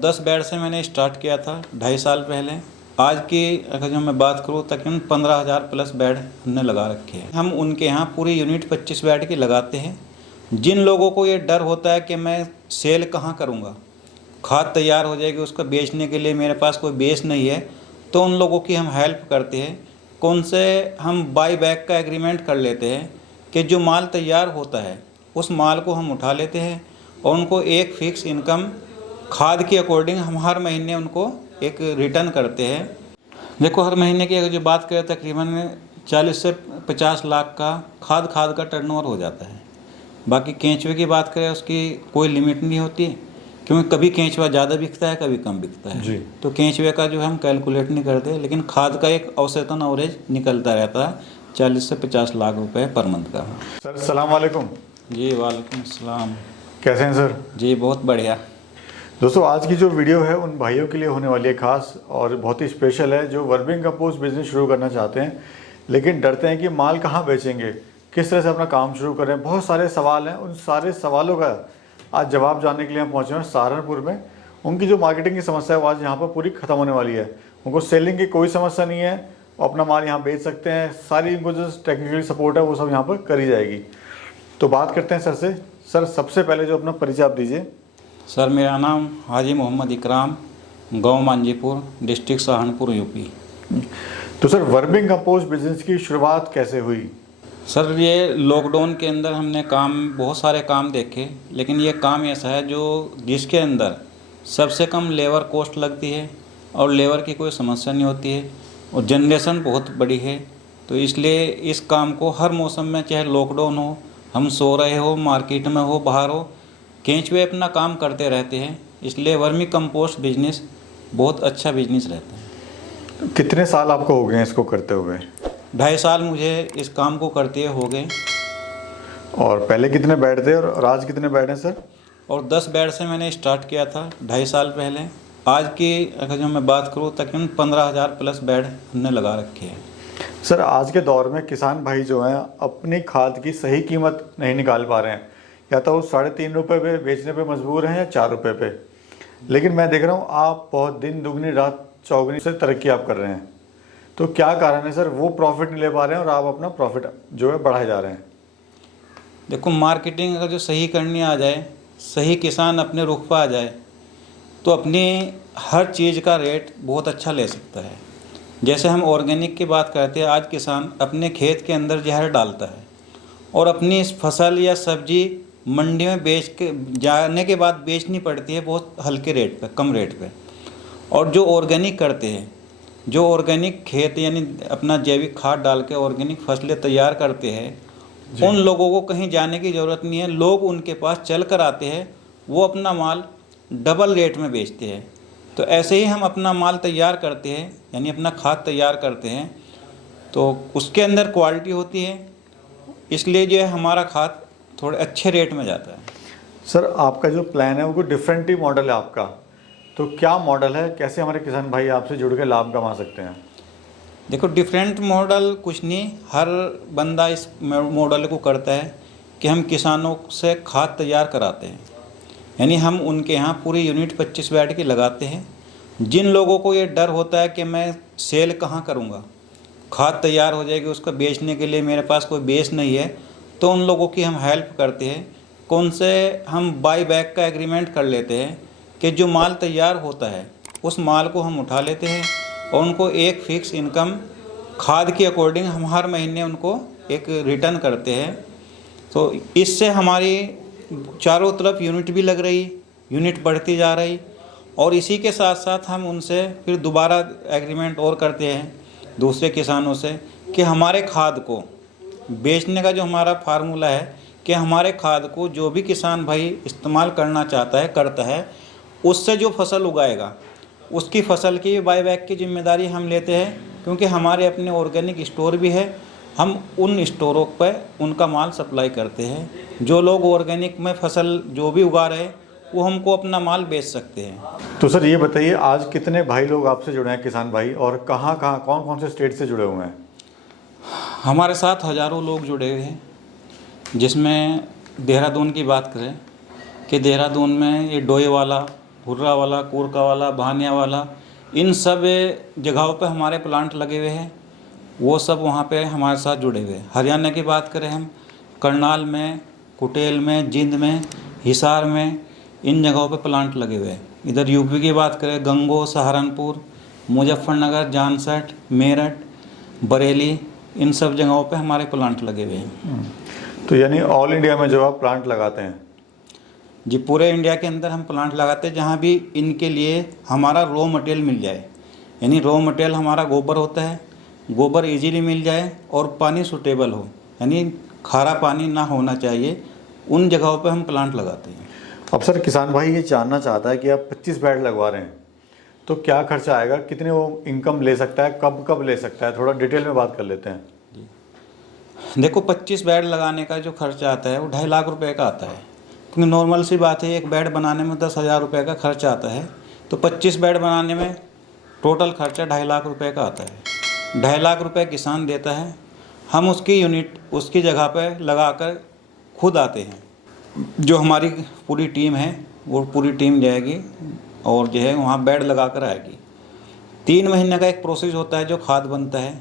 10 bed से मैंने start किया था 2.5 साल पहले। आज की अगर जो मैं बात करूँ तकरीबन 15,000 प्लस बेड हमने लगा रखे हैं। हम उनके यहाँ पूरी यूनिट 25 बेड की लगाते हैं। जिन लोगों को ये डर होता है कि मैं सेल कहाँ करूँगा, खाद तैयार हो जाएगी उसको बेचने के लिए मेरे पास कोई बेस नहीं है, तो उन लोगों की हम हेल्प करते हैं। कौन से हम बाई बैक का एग्रीमेंट कर लेते हैं कि जो माल तैयार होता है उस माल को हम उठा लेते हैं और उनको एक फ़िक्स इनकम खाद के अकॉर्डिंग हम हर महीने उनको एक रिटर्न करते हैं। देखो, हर महीने की अगर जो बात करें तकरीबन 40 से 50 लाख का खाद का टर्नओवर हो जाता है। बाकी केंचुए की बात करें उसकी कोई लिमिट नहीं होती, क्योंकि कभी केंचुआ ज़्यादा बिकता है, कभी कम बिकता है जी। तो केंचुए का जो हम कैलकुलेट नहीं करते, लेकिन खाद का एक औसतन एवरेज निकलता रहता है 40 से 50 लाख रुपए पर मंथ का। सर सलाम वालेकुम। जी वालेकुम अस्सलाम। कैसे हैं सर? जी बहुत बढ़िया। दोस्तों, आज की जो वीडियो है उन भाइयों के लिए होने वाली है खास और बहुत ही स्पेशल है जो वर्मिंग कंपोस्ट बिजनेस शुरू करना चाहते हैं लेकिन डरते हैं कि माल कहाँ बेचेंगे, किस तरह से अपना काम शुरू करें। बहुत सारे सवाल हैं, उन सारे सवालों का आज जवाब जानने के लिए हम पहुँचे हैं सहारनपुर में। उनकी जो मार्केटिंग की समस्या है वो आज यहाँ पर पूरी ख़त्म होने वाली है। उनको सेलिंग की कोई समस्या नहीं है, वो अपना माल यहाँ बेच सकते हैं। सारी इनको जो टेक्निकल सपोर्ट है वो सब यहाँ पर करी जाएगी। तो बात करते हैं सर से। सर, सबसे पहले जो अपना परिचय आप दीजिए। सर, मेरा नाम हाजी मोहम्मद इकराम, गांव मांझीपुर, डिस्ट्रिक्ट सहारनपुर, यूपी। तो सर, वर्मिंग कंपोस्ट बिजनेस की शुरुआत कैसे हुई? सर, ये लॉकडाउन के अंदर हमने बहुत सारे काम देखे, लेकिन ये काम ऐसा है जिसके अंदर सबसे कम लेबर कॉस्ट लगती है और लेबर की कोई समस्या नहीं होती है और जनरेशन बहुत बड़ी है। तो इसलिए इस काम को हर मौसम में, चाहे लॉकडाउन हो, हम सो रहे हो, मार्केट में हो, बाहर हो, केंचुए अपना काम करते रहते हैं। इसलिए वर्मी कंपोस्ट बिजनेस बहुत अच्छा बिजनेस रहता है। कितने साल आपको हो गए हैं इसको करते हुए? 2.5 साल मुझे इस काम को करते हो गए। और पहले कितने बेड थे और आज कितने बेड हैं सर? और 10 बेड से मैंने स्टार्ट किया था 2.5 साल पहले। आज की अगर जो मैं बात करूँ तकरीबन 15,000 प्लस बेड हमने लगा रखे हैं। सर, आज के दौर में किसान भाई जो हैं अपनी खाद की सही कीमत नहीं निकाल पा रहे हैं, या तो वो 3.5 रुपये पे बेचने पे मजबूर हैं या 4 रुपये पे। लेकिन मैं देख रहा हूँ आप बहुत दिन दुगनी रात चौगनी से तरक्की आप कर रहे हैं। तो क्या कारण है सर, वो प्रॉफिट नहीं ले पा रहे हैं और आप अपना प्रॉफिट जो है बढ़ाए जा रहे हैं? देखो, मार्केटिंग अगर जो सही करनी आ जाए, सही किसान अपने रुख पर आ जाए, तो अपनी हर चीज़ का रेट बहुत अच्छा ले सकता है। जैसे हम ऑर्गेनिक की बात करते हैं, आज किसान अपने खेत के अंदर जहर डालता है और अपनी इस फसल या सब्जी मंडी में बेच के जाने के बाद बेचनी पड़ती है बहुत हल्के रेट पे, कम रेट पे। और जो ऑर्गेनिक करते हैं, जो ऑर्गेनिक खेत यानी अपना जैविक खाद डाल के ऑर्गेनिक फसलें तैयार करते हैं, उन लोगों को कहीं जाने की ज़रूरत नहीं है। लोग उनके पास चल कर आते हैं, वो अपना माल डबल रेट में बेचते हैं। तो ऐसे ही हम अपना माल तैयार करते हैं, यानी अपना खाद तैयार करते हैं, तो उसके अंदर क्वालिटी होती है, इसलिए जो है हमारा खाद थोड़े अच्छे रेट में जाता है। सर, आपका जो प्लान है वो कोई डिफरेंट ही मॉडल है आपका, तो क्या मॉडल है? कैसे हमारे किसान भाई आपसे जुड़ के लाभ कमा सकते हैं? देखो, डिफरेंट मॉडल कुछ नहीं, हर बंदा इस मॉडल को करता है कि हम किसानों से खाद तैयार कराते हैं, यानी हम उनके यहाँ पूरी यूनिट 25 बेड की लगाते हैं। जिन लोगों को ये डर होता है कि मैं सेल कहाँ करूँगा, खाद तैयार हो जाएगी उसको बेचने के लिए मेरे पास कोई बेस नहीं है, तो उन लोगों की हम हेल्प करते हैं। कौन से हम बाई बैक का एग्रीमेंट कर लेते हैं कि जो माल तैयार होता है उस माल को हम उठा लेते हैं और उनको एक फ़िक्स इनकम खाद के अकॉर्डिंग हम हर महीने उनको एक रिटर्न करते हैं। तो इससे हमारी चारों तरफ यूनिट भी लग रही, यूनिट बढ़ती जा रही, और इसी के साथ साथ हम उनसे फिर दोबारा एग्रीमेंट और करते हैं दूसरे किसानों से कि हमारे खाद को बेचने का जो हमारा फार्मूला है कि हमारे खाद को जो भी किसान भाई इस्तेमाल करना चाहता है, करता है, उससे जो फसल उगाएगा उसकी फसल की बाईबैक की जिम्मेदारी हम लेते हैं, क्योंकि हमारे अपने ऑर्गेनिक स्टोर भी है। हम उन स्टोरों पर उनका माल सप्लाई करते हैं। जो लोग ऑर्गेनिक में फसल जो भी उगा रहे वो हमको अपना माल बेच सकते हैं। तो सर, ये बताइए आज कितने भाई लोग आपसे जुड़े हैं किसान भाई, और कहाँ कहाँ कौन कौन से स्टेट से जुड़े हुए हैं? हमारे साथ हज़ारों लोग जुड़े हुए हैं, जिसमें देहरादून की बात करें कि देहरादून में ये डोईवाला, हुर्रा वाला, कोरका वाला, भानिया वाला, इन सब जगहों पे हमारे प्लांट लगे हुए हैं। वो सब वहाँ पे हमारे साथ जुड़े हुए हैं। हरियाणा की बात करें हम, करनाल में, कुटेल में, जिंद में, हिसार में, इन जगहों पे प्लांट लगे हुए हैं। इधर यूपी की बात करें, गंगो, सहारनपुर, मुजफ्फरनगर, जानसठ, मेरठ, बरेली, इन सब जगहों पे हमारे प्लांट लगे हुए हैं। तो यानी ऑल इंडिया में जो आप प्लांट लगाते हैं? जी, पूरे इंडिया के अंदर हम प्लांट लगाते हैं जहाँ भी इनके लिए हमारा रॉ मटेरियल मिल जाए। यानी रॉ मटेरियल हमारा गोबर होता है, गोबर इजीली मिल जाए और पानी सूटेबल हो, यानी खारा पानी ना होना चाहिए, उन जगहों पे हम प्लांट लगाते हैं। अब सर किसान भाई ये जानना चाहता है कि आप 25 बेड लगवा रहे हैं तो क्या खर्चा आएगा, कितने वो इनकम ले सकता है, कब कब ले सकता है, थोड़ा डिटेल में बात कर लेते हैं। देखो, 25 बेड लगाने का जो खर्चा आता है वो 2.5 लाख रुपए का आता है, क्योंकि नॉर्मल सी बात है, एक बेड बनाने में 10,000 रुपये का खर्चा आता है, तो 25 बेड बनाने में टोटल खर्चा 2.5 लाख रुपए का आता है। 2.5 लाख रुपए किसान देता है, हम उसकी यूनिट उसकी जगह पर लगा कर खुद आते हैं। जो हमारी पूरी टीम है वो पूरी टीम जाएगी और जो है वहाँ बेड लगा कर आएगी। 3 महीने का एक प्रोसेस होता है जो खाद बनता है।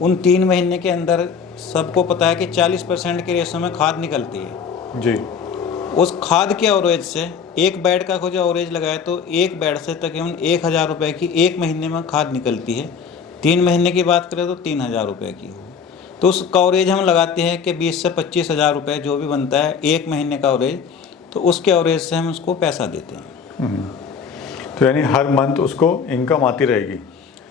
उन 3 महीने के अंदर सबको पता है कि 40% के रेशो में खाद निकलती है जी। उस खाद के एवरेज से एक बेड का जो एवरेज लगाए तो एक बेड से तकरीबन 1,000 रुपये की 1 महीने में खाद निकलती है। 3 महीने की बात करें तो 3,000 रुपये की हो, तो उस कवरेज हम लगाते हैं कि 20 से 25,000 रुपये जो भी बनता है 1 महीने का एवरेज, तो उसके एवरेज से हम उसको पैसा देते हैं। तो यानी हर मंथ उसको इनकम आती रहेगी?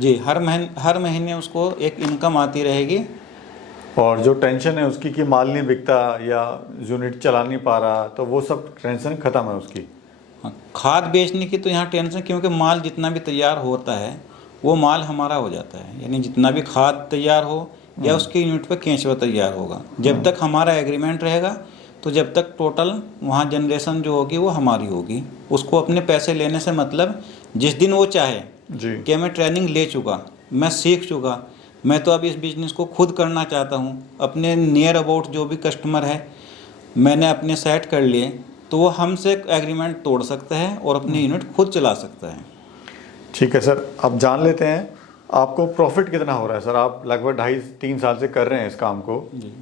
जी, हर महीने उसको एक इनकम आती रहेगी। और जो टेंशन है उसकी कि माल नहीं बिकता या यूनिट चला नहीं पा रहा, तो वो सब टेंशन खत्म है उसकी। हाँ, खाद बेचने की तो यहाँ टेंशन, क्योंकि माल जितना भी तैयार होता है वो माल हमारा हो जाता है। यानी जितना भी खाद तैयार हो या उसकी यूनिट पे केंचुआ तैयार होगा, जब तक हमारा एग्रीमेंट रहेगा तो जब तक टोटल वहाँ जनरेशन जो होगी वो हमारी होगी। उसको अपने पैसे लेने से मतलब, जिस दिन वो चाहे जी कि मैं ट्रेनिंग ले चुका, मैं सीख चुका, मैं तो अब इस बिज़नेस को खुद करना चाहता हूँ, अपने नियर अबाउट जो भी कस्टमर है मैंने अपने सेट कर लिए, तो वो हमसे एग्रीमेंट तोड़ सकता है और अपनी यूनिट खुद चला सकता है। ठीक है सर, अब जान लेते हैं आपको प्रॉफिट कितना हो रहा है। सर आप लगभग 2.5-3 साल से कर रहे हैं इस काम को, जी,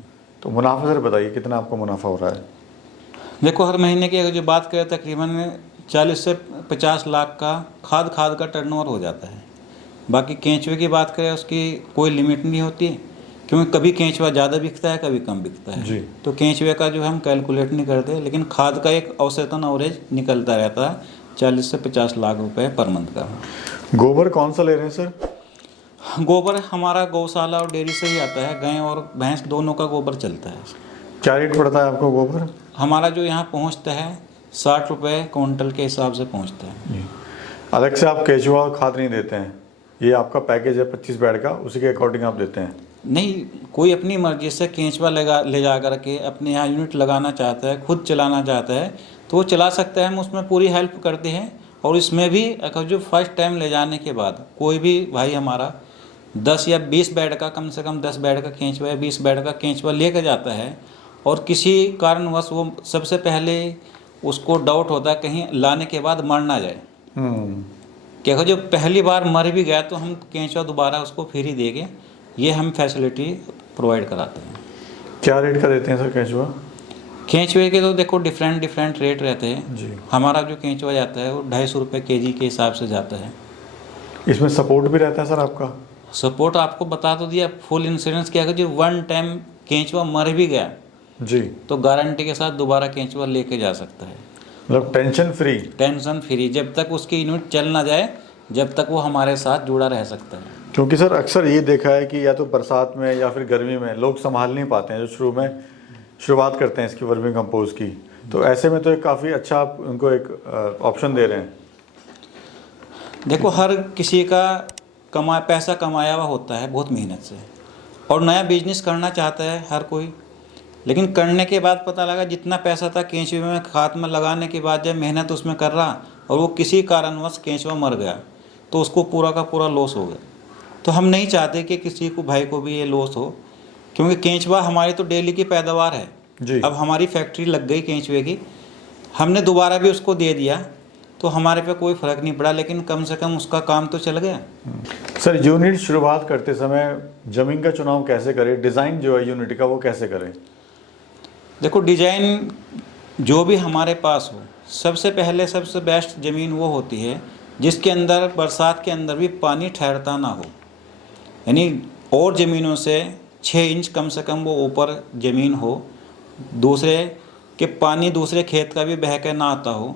तो मुनाफा सर बताइए कितना आपको मुनाफा हो रहा है? देखो, हर महीने की अगर जो बात करें तकरीबन 40 से 50 लाख का खाद का टर्नओवर हो जाता है। बाकी केंचुए की बात करें उसकी कोई लिमिट नहीं होती, क्योंकि कभी केंचुआ ज़्यादा बिकता है, कभी कम बिकता है जी। तो केंचुए का जो हम कैलकुलेट नहीं करते, लेकिन खाद का एक औसतन एवरेज निकलता रहता है 40 से 50 लाख रुपए पर मंथ का। गोबर कौन सा ले रहे हैं सर? गोबर हमारा गौशाला और डेयरी से ही आता है, गाय और भैंस दोनों का गोबर चलता है। क्या रेट पड़ता है आपको गोबर? हमारा जो यहाँ पहुँचता है 60 रुपये क्विंटल के हिसाब से पहुँचता है। अलग से आप केचुआ खाद नहीं देते हैं, ये आपका पैकेज है 25 बेड का, उसी के अकॉर्डिंग आप देते हैं? नहीं, कोई अपनी मर्जी से केंचुआ ले जा कर के अपने यहाँ यूनिट लगाना चाहता है, खुद चलाना चाहता है तो वो चला सकता है, हम उसमें पूरी हेल्प करते हैं। और इसमें भी अगर जो फर्स्ट टाइम ले जाने के बाद कोई भी भाई हमारा 10 या 20 बेड का, कम से कम 10 बेड का केंचुआ या 20 बेड का केंचुआ लेकर जाता है और किसी कारणवश वो सबसे पहले उसको डाउट होता है कहीं लाने के बाद मर ना जाए, क्या जो पहली बार मर भी गया तो हम केंचुआ दोबारा उसको फ्री देंगे, ये हम फैसिलिटी प्रोवाइड कराते हैं। क्या रेट का देते हैं सर केंचुआ? केंचुए के तो देखो डिफरेंट रेट रहते हैं जी। हमारा जो केंचुआ जाता है वो 250 रुपये kg के हिसाब से जाता है। इसमें सपोर्ट भी रहता है सर आपका? सपोर्ट आपको बता तो दिया, फुल इंश्योरेंस क्या है, जो 1 टाइम केंचुआ मर भी गया जी तो गारंटी के साथ दोबारा केंचुआ लेके जा सकता है, मतलब टेंशन फ्री? टेंशन फ्री, जब तक उसकी यूनिट चल ना जाए जब तक वो हमारे साथ जुड़ा रह सकता है। क्योंकि सर अक्सर ये देखा है कि या तो बरसात में या फिर गर्मी में लोग संभाल नहीं पाते हैं, जो शुरुआत करते हैं इसकी वर्मिंग कंपोस्ट की, तो ऐसे में तो एक काफ़ी अच्छा आप उनको एक ऑप्शन दे रहे हैं। देखो, हर किसी का पैसा कमाया हुआ होता है बहुत मेहनत से, और नया बिजनेस करना चाहता है हर कोई, लेकिन करने के बाद पता लगा जितना पैसा था केंचुए में खाद में लगाने के बाद जब मेहनत उसमें कर रहा और वो किसी कारणवश केंचुआ मर गया तो उसको पूरा का पूरा लॉस हो गया। तो हम नहीं चाहते कि किसी को भाई को भी ये लॉस हो, क्योंकि केंचुआ हमारी तो डेली की पैदावार है जी। अब हमारी फैक्ट्री लग गई केंचुए की, हमने दोबारा भी उसको दे दिया तो हमारे पे कोई फ़र्क नहीं पड़ा, लेकिन कम से कम उसका काम तो चल गया। सर, यूनिट शुरुआत करते समय ज़मीन का चुनाव कैसे करें, डिज़ाइन जो है यूनिट का वो कैसे करें? देखो, डिजाइन जो भी हमारे पास हो, सबसे पहले सबसे बेस्ट ज़मीन वो होती है जिसके अंदर बरसात के अंदर भी पानी ठहरता ना हो, यानी और ज़मीनों से 6 इंच कम से कम वो ऊपर ज़मीन हो, दूसरे कि पानी दूसरे खेत का भी बह के ना आता हो,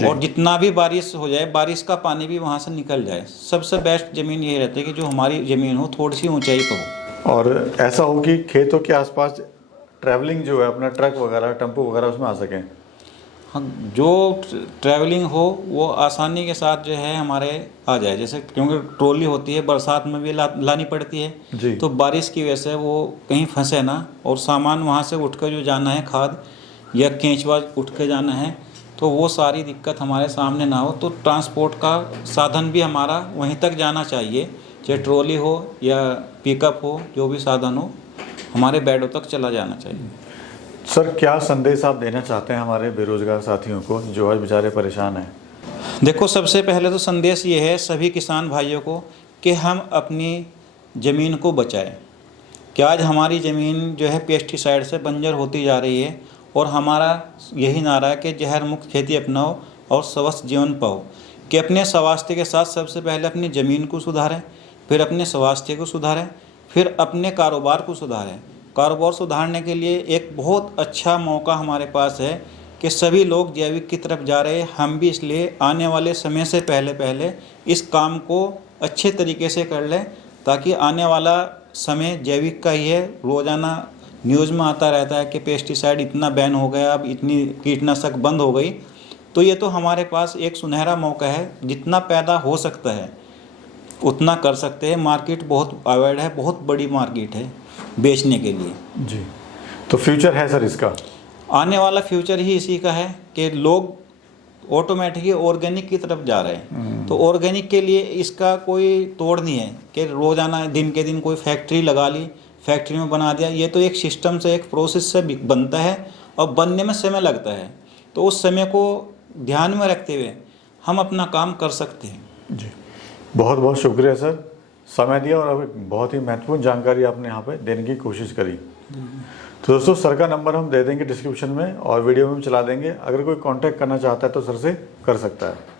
और जितना भी बारिश हो जाए बारिश का पानी भी वहाँ से निकल जाए। सबसे बेस्ट ज़मीन ये रहती है कि जो हमारी ज़मीन हो थोड़ी सी ऊंचाई पर हो, और ऐसा हो कि खेतों के आसपास ट्रैवलिंग जो है अपना ट्रक वगैरह टेम्पो वगैरह उसमें आ सकें। हाँ, जो ट्रैवलिंग हो वो आसानी के साथ जो है हमारे आ जाए, जैसे क्योंकि ट्रॉली होती है बरसात में भी लानी पड़ती है जी। तो बारिश की वजह से वो कहीं फंसे ना, और सामान वहाँ से उठ कर जो जाना है, खाद या केंचुआ उठ के जाना है, तो वो सारी दिक्कत हमारे सामने ना हो। तो ट्रांसपोर्ट का साधन भी हमारा वहीं तक जाना चाहिए, चाहे ट्रॉली हो या पिकअप हो, जो भी साधन हो हमारे बेडों तक चला जाना चाहिए। सर, क्या संदेश आप देना चाहते हैं हमारे बेरोजगार साथियों को जो आज बेचारे परेशान हैं? देखो, सबसे पहले तो संदेश ये है सभी किसान भाइयों को कि हम अपनी ज़मीन को बचाएं, कि आज हमारी ज़मीन जो है पेस्टिसाइड से बंजर होती जा रही है, और हमारा यही नारा है कि जहर मुक्त खेती अपनाओ और स्वस्थ जीवन पाओ, कि अपने स्वास्थ्य के साथ सबसे पहले अपनी ज़मीन को सुधारें, फिर अपने स्वास्थ्य को सुधारें, फिर अपने कारोबार को सुधारें। कारोबार सुधारने के लिए एक बहुत अच्छा मौका हमारे पास है कि सभी लोग जैविक की तरफ जा रहे हैं, हम भी इसलिए आने वाले समय से पहले पहले इस काम को अच्छे तरीके से कर लें, ताकि आने वाला समय जैविक का ही है। रोज़ाना न्यूज़ में आता रहता है कि पेस्टिसाइड इतना बैन हो गया, अब इतनी कीटनाशक बंद हो गई, तो ये तो हमारे पास एक सुनहरा मौका है, जितना पैदा हो सकता है उतना कर सकते हैं। मार्केट बहुत अवॉइड है, बहुत बड़ी मार्केट है बेचने के लिए। जी, तो फ्यूचर है सर इसका? आने वाला फ्यूचर ही इसी का है कि लोग ऑटोमेटिकली ऑर्गेनिक की तरफ जा रहे हैं। तो ऑर्गेनिक के लिए इसका कोई तोड़ नहीं है कि रोज़ाना दिन के दिन कोई फैक्ट्री लगा ली, फैक्ट्री में बना दिया। ये तो एक सिस्टम से, एक प्रोसेस से बनता है, और बनने में समय लगता है। तो उस समय को ध्यान में रखते हुए हम अपना काम कर सकते हैं। जी, बहुत बहुत शुक्रिया सर, समय दिया और अब एक बहुत ही महत्वपूर्ण जानकारी आपने यहाँ पे देने की कोशिश करी। तो दोस्तों, सर का नंबर हम दे देंगे डिस्क्रिप्शन में और वीडियो में चला देंगे। अगर कोई कांटेक्ट करना चाहता है तो सर से कर सकता है।